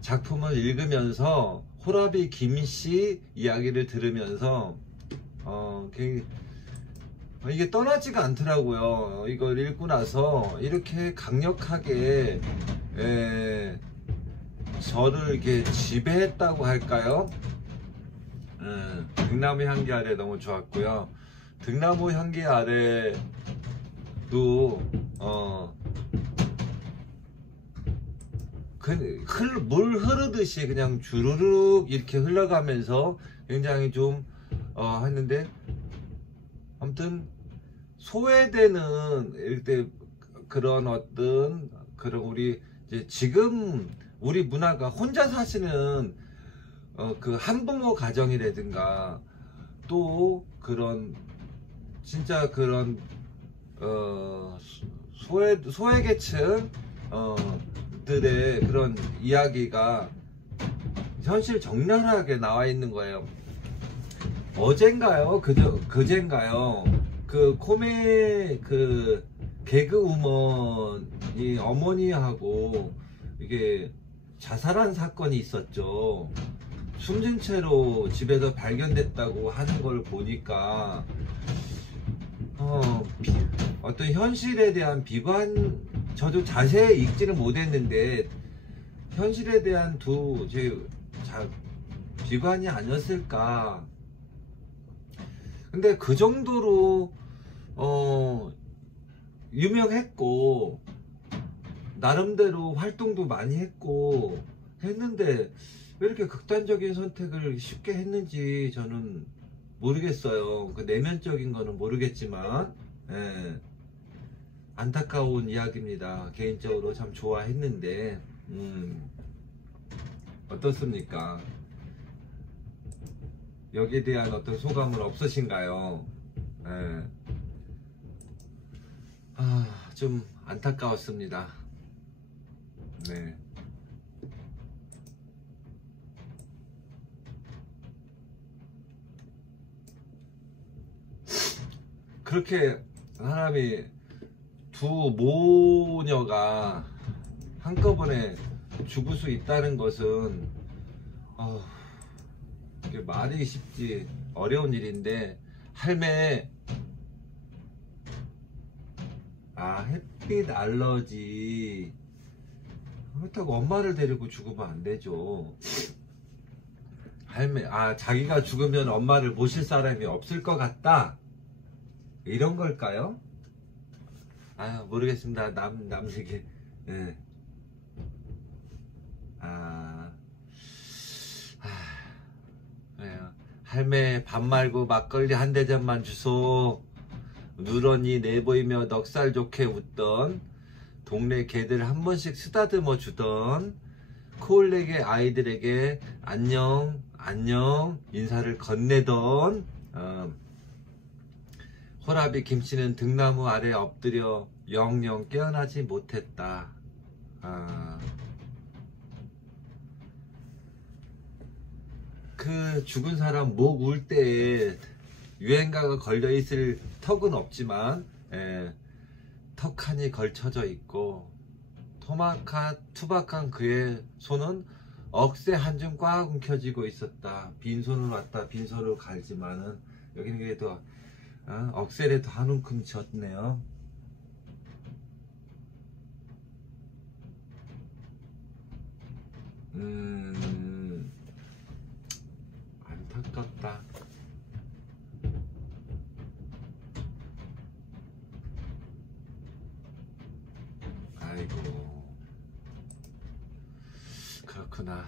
작품을 읽으면서 호라비 김씨 이야기를 들으면서 이게 떠나지가 않더라고요. 이걸 읽고 나서 이렇게 강력하게 저를 이렇게 지배했다고 할까요? 등나무 향기 아래 너무 좋았고요. 등나무 향기 아래도 물 흐르듯이 그냥 주르륵 이렇게 흘러가면서 굉장히 좀 했는데, 아무튼 소외되는 이렇게 그런 어떤 그런 우리 이제 지금 우리 문화가 혼자 사시는 그 한부모 가정이라든가 또 그런 진짜 그런 소외계층 들의 그런 이야기가 현실 적나라하게 나와 있는 거예요. 어젠가요? 그젠가요? 그 개그우먼이 어머니하고 이게 자살한 사건이 있었죠. 숨진 채로 집에서 발견됐다고 하는 걸 보니까 어떤 현실에 대한 비관, 저도 자세히 읽지는 못했는데 현실에 대한 비관이 아니었을까. 근데 그 정도로 유명했고 나름대로 활동도 많이 했고 했는데 왜 이렇게 극단적인 선택을 쉽게 했는지 저는 모르겠어요. 그 내면적인 거는 모르겠지만 안타까운 이야기입니다. 개인적으로 참 좋아했는데 어떻습니까? 여기에 대한 어떤 소감은 없으신가요? 좀 안타까웠습니다. 네. 그렇게 사람이 두 모녀가 한꺼번에 죽을 수 있다는 것은 이게 말이 쉽지 어려운 일인데, 할매 햇빛 알러지, 그렇다고 엄마를 데리고 죽으면 안 되죠. 할매 자기가 죽으면 엄마를 모실 사람이 없을 것 같다, 이런 걸까요? 모르겠습니다. 남에게 그래요. 할매 밥 말고 막걸리 한 대접만 주소. 누런이 내보이며 넉살 좋게 웃던, 동네 개들 한 번씩 쓰다듬어 주던, 코올레게 아이들에게 안녕 안녕 인사를 건네던 호라비 김씨는 등나무 아래 엎드려 영영 깨어나지 못했다. 그 죽은 사람 목 울 때에 유행가가 걸려 있을 턱은 없지만, 턱하니 걸쳐져 있고, 투박한 그의 손은 억새 한 줌 꽉 움켜쥐고 있었다. 빈손으로 왔다 빈손으로 갈지만은 여기는 그래도 억새라도 한 움큼 졌네요. 안타깝다. 아이고, 그렇구나.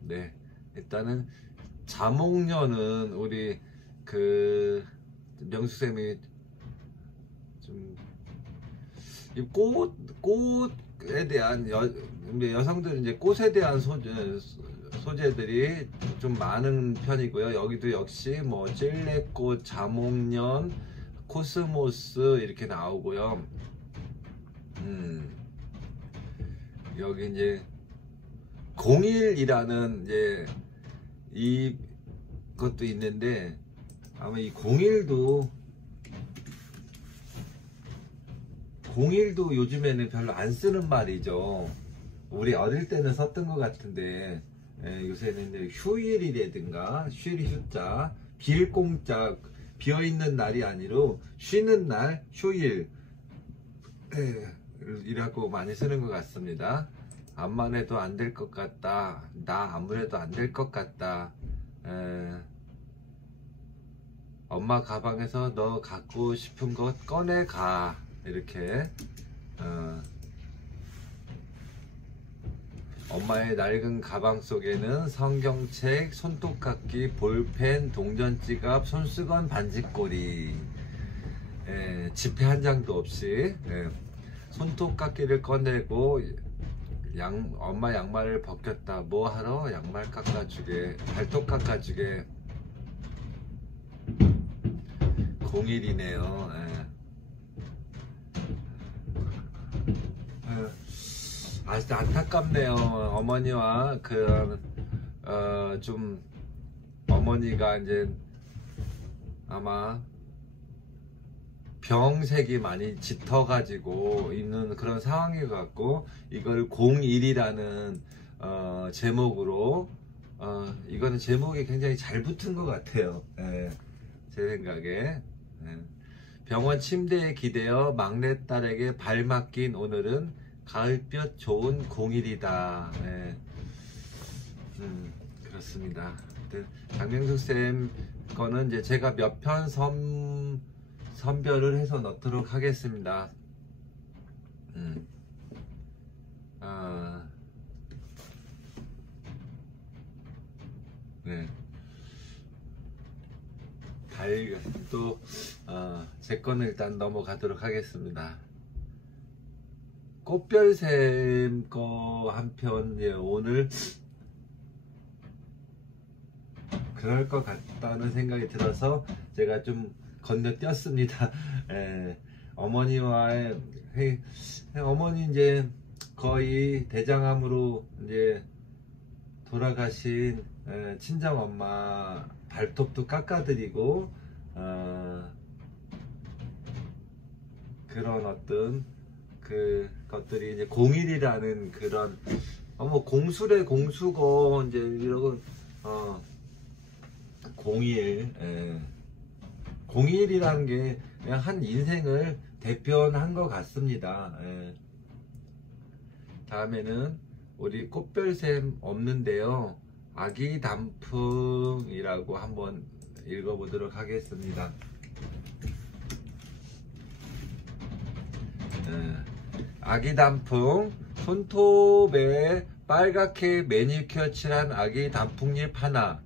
네, 일단은 자목년은 우리 그 명수쌤이 좀 이 꽃에 대한 여성들은 이제 꽃에 대한 소재들이 좀 많은 편이고요. 여기도 역시 뭐 찔레꽃, 자목년, 코스모스 이렇게 나오고요. 여기 이제 01이라는 이제 이것도 있는데, 아마 이 01도 요즘에는 별로 안 쓰는 말이죠. 우리 어릴 때는 썼던 것 같은데, 요새는 이제 휴일이라든가 쉴 휴자, 빌공짜, 비어있는 날이 아니로 쉬는 날, 휴일 이라고 많이 쓰는 것 같습니다. 암만 해도 안 될 것 같다. 나 아무래도 안 될 것 같다. 엄마 가방에서 너 갖고 싶은 것 꺼내가. 이렇게 엄마의 낡은 가방 속에는 성경책, 손톱깎이, 볼펜, 동전지갑, 손수건, 반지꼬리, 지폐 한 장도 없이 손톱깎이를 꺼내고 엄마 양말을 벗겼다. 뭐하러? 양말 깎아주게, 발톱 깎아주게. 01이네요. 아주 안타깝네요. 어머니와 좀 어머니가 이제 아마 병색이 많이 짙어가지고 있는 그런 상황인 것 같고, 이걸 01이라는 제목으로 이거는 제목이 굉장히 잘 붙은 것 같아요. 제 생각에. 병원 침대에 기대어 막내딸에게 발 맡긴 오늘은 가을볕 좋은 01이다. 그렇습니다. 장명숙쌤 거는 이제 제가 몇 편 선별을 해서 넣도록 하겠습니다. 네. 또 제 거는 일단 넘어가도록 하겠습니다. 꽃별샘 거 한 편, 오늘 그럴 것 같다는 생각이 들어서 제가 좀 건너뛰었습니다. 어머니와의 어머니 이제 거의 대장암으로 이제 돌아가신 친정 엄마 발톱도 깎아드리고 그런 어떤 것들이 이제 01이라는 그런 뭐 공수래 공수고 이제 이런 01이라는 게 그냥 한 인생을 대표한 것 같습니다. 다음에는 우리 꽃별샘 없는데요, 아기 단풍이라고 한번 읽어보도록 하겠습니다. 아기 단풍, 손톱에 빨갛게 매니큐어 칠한 아기 단풍잎 하나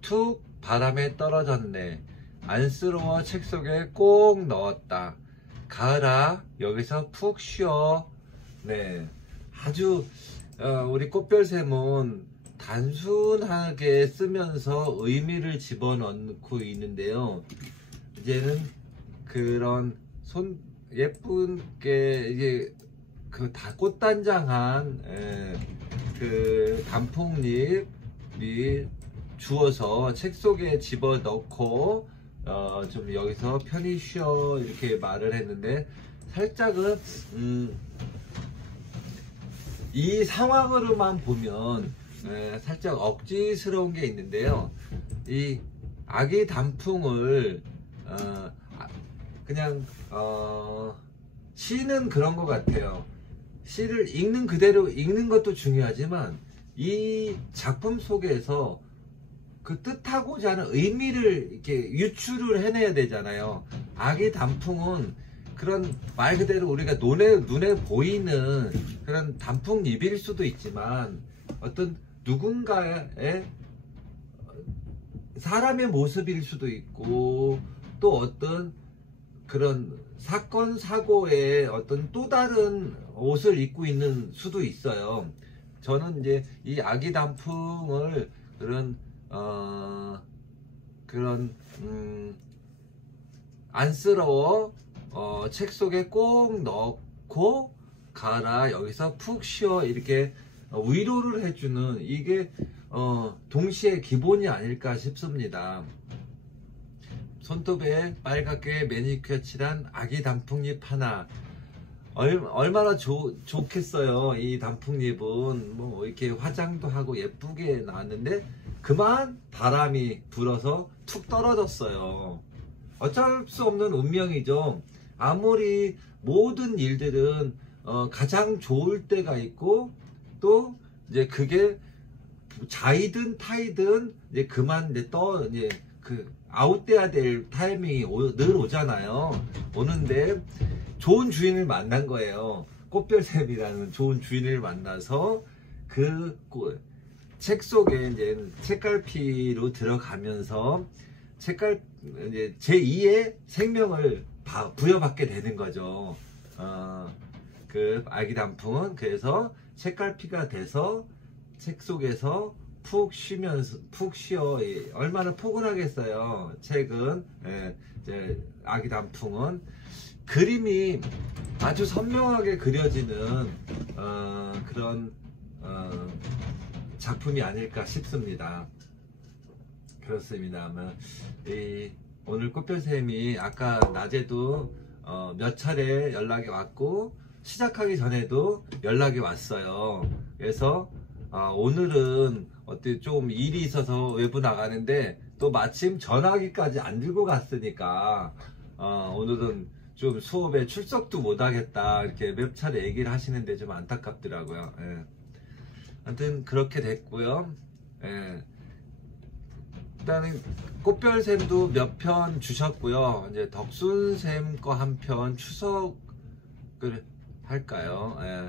툭 바람에 떨어졌네. 안쓰러워 책 속에 꼭 넣었다. 가을아, 여기서 푹 쉬어. 네, 아주 우리 꽃별샘은 단순하게 쓰면서 의미를 집어넣고 있는데요. 이제는 그런 예쁜 게 이게 다 꽃단장한 그 단풍잎이 주어서 책 속에 집어넣고 좀 여기서 편히 쉬어 이렇게 말을 했는데, 살짝은 이 상황으로만 보면 살짝 억지스러운 게 있는데요. 이 아기 단풍을 그냥 시는 그런 것 같아요. 시를 읽는 그대로 읽는 것도 중요하지만 이 작품 속에서 그 뜻하고자 하는 의미를 이렇게 유추를 해내야 되잖아요. 아기 단풍은 그런 말 그대로 우리가 눈에 보이는 그런 단풍잎일 수도 있지만, 어떤 누군가의 사람의 모습일 수도 있고, 또 어떤 그런 사건 사고의 어떤 또 다른 옷을 입고 있는 수도 있어요. 저는 이제 이 아기 단풍을 그런 안쓰러워 책 속에 꼭 넣고 가라, 여기서 푹 쉬어, 이렇게 위로를 해주는, 이게 동시에 기본이 아닐까 싶습니다. 손톱에 빨갛게 매니큐어 칠한 아기 단풍잎 하나, 얼마나 좋겠어요. 이 단풍잎은 뭐 이렇게 화장도 하고 예쁘게 나왔는데 그만 바람이 불어서 툭 떨어졌어요. 어쩔 수 없는 운명이죠. 아무리 모든 일들은 가장 좋을 때가 있고, 또 이제 그게 자이든 타이든 이제 그만 이제 그 아웃돼야 될 타이밍이 늘 오잖아요. 오는데 좋은 주인을 만난 거예요. 꽃별샘이라는 좋은 주인을 만나서 그 책 속에 이제 책갈피로 들어가면서 이제 제2의 생명을 부여받게 되는 거죠. 그 아기 단풍은 그래서 책갈피가 돼서 책 속에서 푹 쉬어. 얼마나 포근하겠어요. 책은. 이제 아기 단풍은 그림이 아주 선명하게 그려지는 그런 작품이 아닐까 싶습니다. 그렇습니다. 오늘 꽃별샘이 아까 낮에도 몇 차례 연락이 왔고, 시작하기 전에도 연락이 왔어요. 그래서 오늘은 어떻게 좀 일이 있어서 외부 나가는데, 또 마침 전화기까지 안 들고 갔으니까 오늘은 좀 수업에 출석도 못 하겠다, 이렇게 몇 차례 얘기를 하시는데 좀 안타깝더라고요. 예. 아무튼 그렇게 됐고요. 예. 일단은 꽃별샘도 몇 편 주셨고요. 이제 덕순샘 거 한 편 추석을 할까요? 예.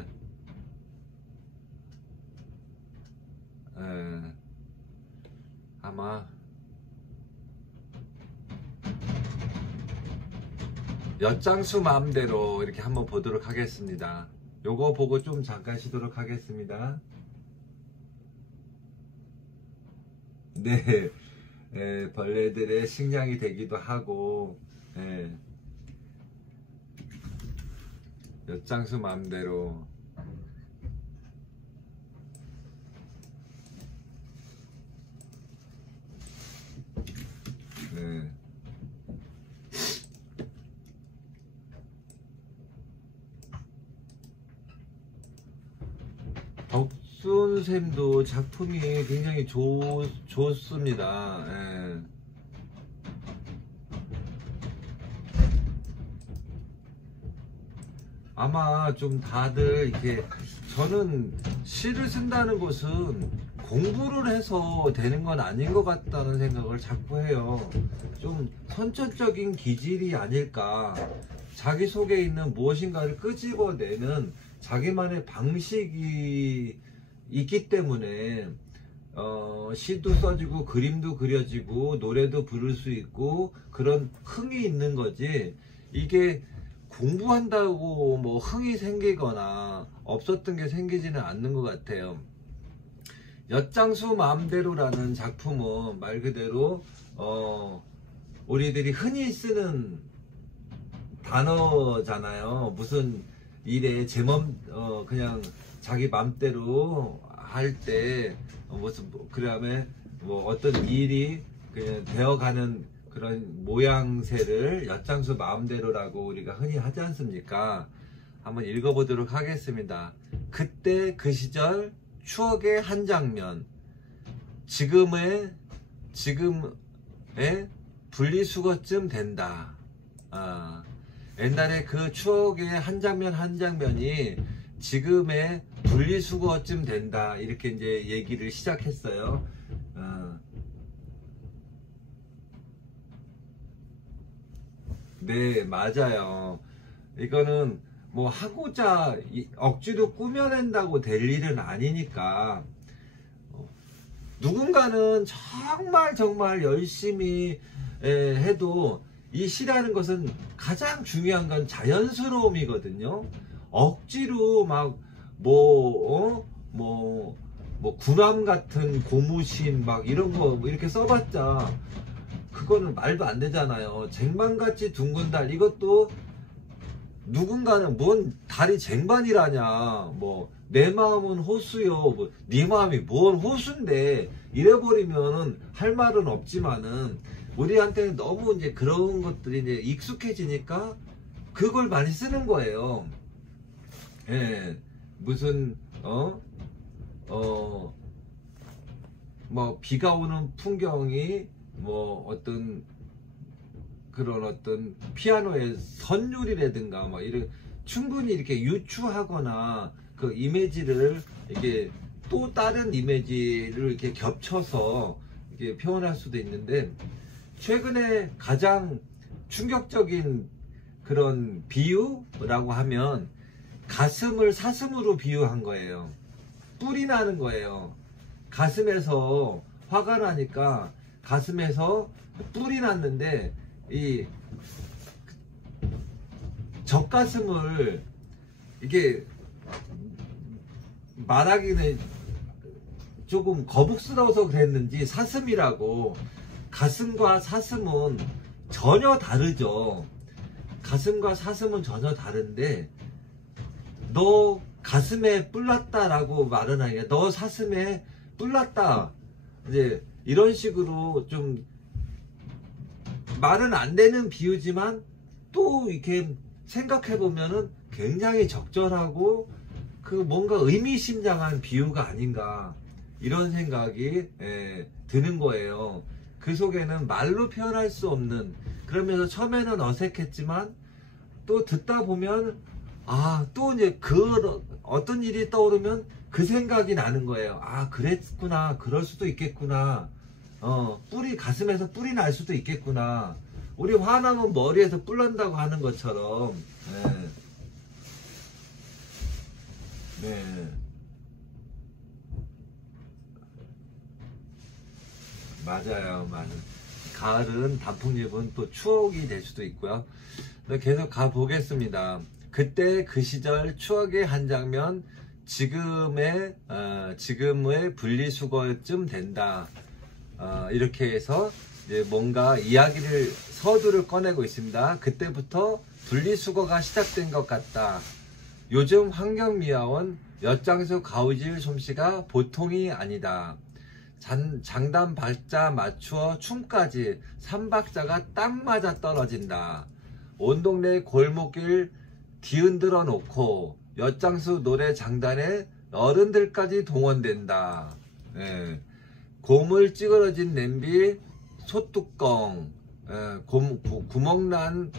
예. 아마 엿장수 마음대로 이렇게 한번 보도록 하겠습니다. 요거 보고 좀 잠깐 쉬도록 하겠습니다. 네. 벌레들의 식량이 되기도 하고, 엿장수 마음대로. 네. 덕순샘도 작품이 굉장히 좋습니다. 예. 아마 좀 다들 이렇게, 저는 시를 쓴다는 것은 공부를 해서 되는 건 아닌 것 같다는 생각을 자꾸 해요. 좀 선천적인 기질이 아닐까. 자기 속에 있는 무엇인가를 끄집어내는 자기만의 방식이 있기 때문에 시도 써지고 그림도 그려지고 노래도 부를 수 있고 그런 흥이 있는 거지, 이게 공부한다고 뭐 흥이 생기거나 없었던 게 생기지는 않는 것 같아요. 엿장수 마음대로라는 작품은 말 그대로 우리들이 흔히 쓰는 단어잖아요. 무슨 일에 그냥 자기 맘대로 할 때 무슨 그다음에 뭐 어떤 일이 그냥 되어가는 그런 모양새를 엿장수 마음대로라고 우리가 흔히 하지 않습니까? 한번 읽어보도록 하겠습니다. 그때 그 시절 추억의 한 장면, 지금의 분리수거쯤 된다. 옛날에 그 추억의 한 장면 한 장면이 지금의 분리수거쯤 된다. 이렇게 이제 얘기를 시작했어요. 네, 맞아요. 이거는 뭐 하고자 억지로 꾸며낸다고 될 일은 아니니까, 누군가는 정말 열심히 해도 이 시라는 것은 가장 중요한 건 자연스러움이거든요. 억지로 막 군함 같은 고무신 막 이런 거 이렇게 써봤자 그거는 말도 안 되잖아요. 쟁반같이 둥근 달, 이것도 누군가는 뭔 달이 쟁반이라냐, 내 마음은 호수요, 네 마음이 뭔 호수인데, 이래버리면은 할 말은 없지만은 우리한테는 너무 이제 그런 것들이 이제 익숙해지니까 그걸 많이 쓰는 거예요. 예, 무슨 비가 오는 풍경이 어떤 피아노의 선율이라든가 이런 충분히 이렇게 유추하거나 그 이미지를 이게 또 다른 이미지를 이렇게 겹쳐서 이렇게 표현할 수도 있는데, 최근에 가장 충격적인 그런 비유라고 하면 가슴을 사슴으로 비유한 거예요. 뿔이 나는 거예요. 가슴에서 화가 나니까 가슴에서 뿔이 났는데, 이 젖가슴을 이게 말하기는 조금 거북스러워서 그랬는지 사슴이라고, 가슴과 사슴은 전혀 다르죠. 가슴과 사슴은 전혀 다른데, 너 가슴에 뿔났다 라고 말은 아니야. 너 사슴에 뿔났다, 이제 이런 식으로 좀 말은 안 되는 비유지만 또 이렇게 생각해 보면은 굉장히 적절하고 그 뭔가 의미심장한 비유가 아닌가, 이런 생각이 드는 거예요. 그 속에는 말로 표현할 수 없는, 그러면서 처음에는 어색했지만 또 듣다 보면 또 이제 어떤 일이 떠오르면 그 생각이 나는 거예요. 그랬구나, 그럴 수도 있겠구나, 가슴에서 뿔이 날 수도 있겠구나. 우리 화나면 머리에서 뿔 난다고 하는 것처럼. 네. 맞아요. 가을은, 단풍잎은 또 추억이 될 수도 있고요. 계속 가보겠습니다. 그때 그 시절 추억의 한 장면, 지금의 분리수거쯤 된다. 이렇게 해서 이제 뭔가 서두를 꺼내고 있습니다. 그때부터 분리수거가 시작된 것 같다. 요즘 환경미화원 엿장수 가우질 솜씨가 보통이 아니다. 장단 박자 맞추어 춤까지 3박자가 딱 맞아 떨어진다. 온 동네 골목길 뒤흔들어 놓고 엿장수 노래 장단에 어른들까지 동원된다. 고물 찌그러진 냄비, 소뚜껑, 구멍난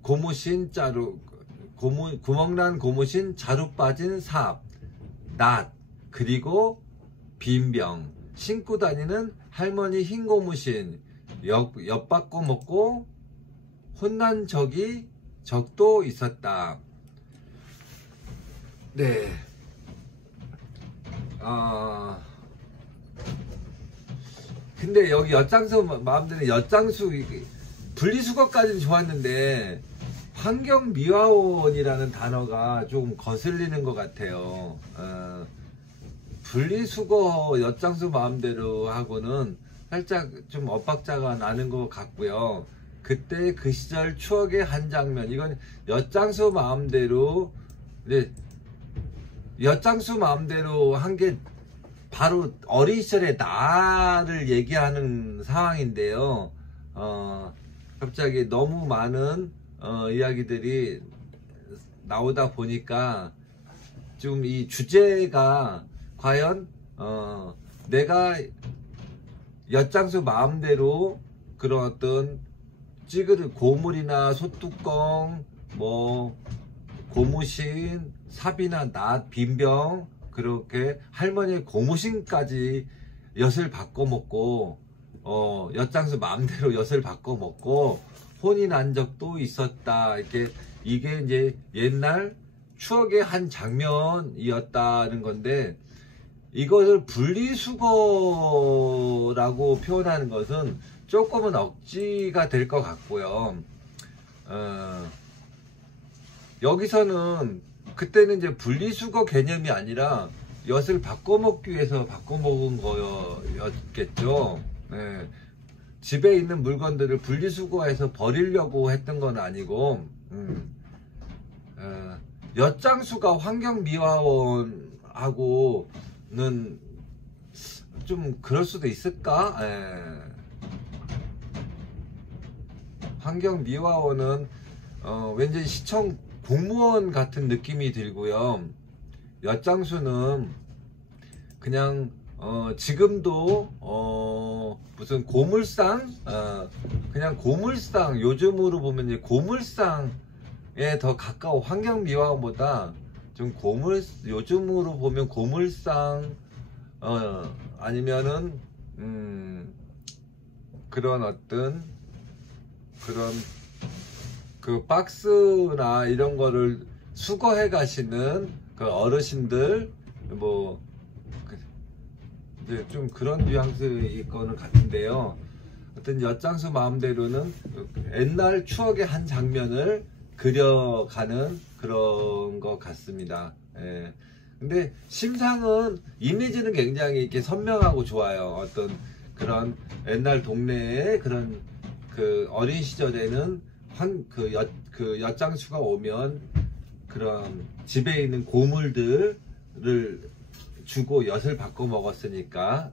고무신 자루 빠진 삽, 낫, 그리고 빈병, 신고 다니는 할머니 흰 고무신, 엿바꿔 먹고 혼난 적도 있었다. 네. 근데 여기 엿장수 마음대로 엿장수 분리수거까지는 좋았는데 환경미화원이라는 단어가 좀 거슬리는 것 같아요. 분리수거 엿장수 마음대로 하고는 살짝 좀 엇박자가 나는 것 같고요. 그때 그 시절 추억의 한 장면, 이건 엿장수 마음대로, 엿장수 마음대로 한 게 바로 어린 시절의 나를 얘기하는 상황인데요. 갑자기 너무 많은 이야기들이 나오다 보니까 좀 이 주제가 과연 내가 엿장수 마음대로 그런 어떤 찌그릇 고물이나 소뚜껑 뭐 고무신 삽이나 낫 빈병 그렇게 할머니의 고무신까지 엿을 바꿔 먹고 엿장수 마음대로 엿을 바꿔 먹고 혼이 난 적도 있었다. 이게 이제 옛날 추억의 한 장면이었다는 건데, 이것을 분리수거라고 표현하는 것은 조금은 억지가 될 것 같고요. 여기서는 그때는 이제 분리수거 개념이 아니라 엿을 바꿔먹기 위해서 바꿔먹은 거였겠죠. 네. 집에 있는 물건들을 분리수거해서 버리려고 했던 건 아니고, 엿장수가 환경미화원하고는 좀 그럴 수도 있을까? 환경미화원은 왠지 시청 공무원 같은 느낌이 들고요. 엿장수는 그냥 지금도 무슨 고물상 그냥 고물상, 요즘으로 보면 이제 고물상에 더 가까워. 환경미화원보다 좀 요즘으로 보면 고물상 아니면은 그런 어떤 그런 그 박스나 이런 거를 수거해 가시는 그 어르신들 뭐 좀 그런 뉘앙스일 거는 같은데요. 어떤 엿장수 마음대로는 옛날 추억의 한 장면을 그려가는 그런 것 같습니다. 예. 근데 심상은 이미지는 굉장히 이렇게 선명하고 좋아요. 어떤 그런 옛날 동네에 그런 그 어린 시절에는 그 엿장수가 오면 그런 집에 있는 고물들을 주고 엿을 바꿔 먹었으니까.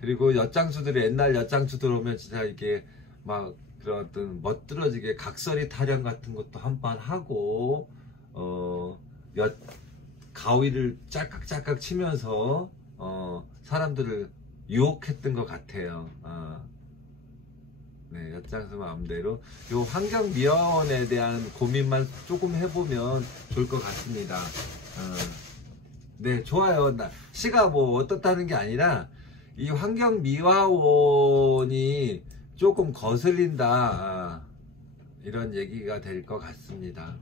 그리고 엿장수들이 옛날 엿장수들 오면 진짜 이렇게 막 그런 어떤 멋들어지게 각설이 타령 같은 것도 한번 하고 가위를 짤깍짤깍 치면서 사람들을 유혹했던 것 같아요. 네, 엿장수 마음대로 요 환경미화원에 대한 고민만 조금 해보면 좋을 것 같습니다. 네, 좋아요. 시가 뭐 어떻다는 게 아니라 이 환경미화원이 조금 거슬린다, 이런 얘기가 될 것 같습니다.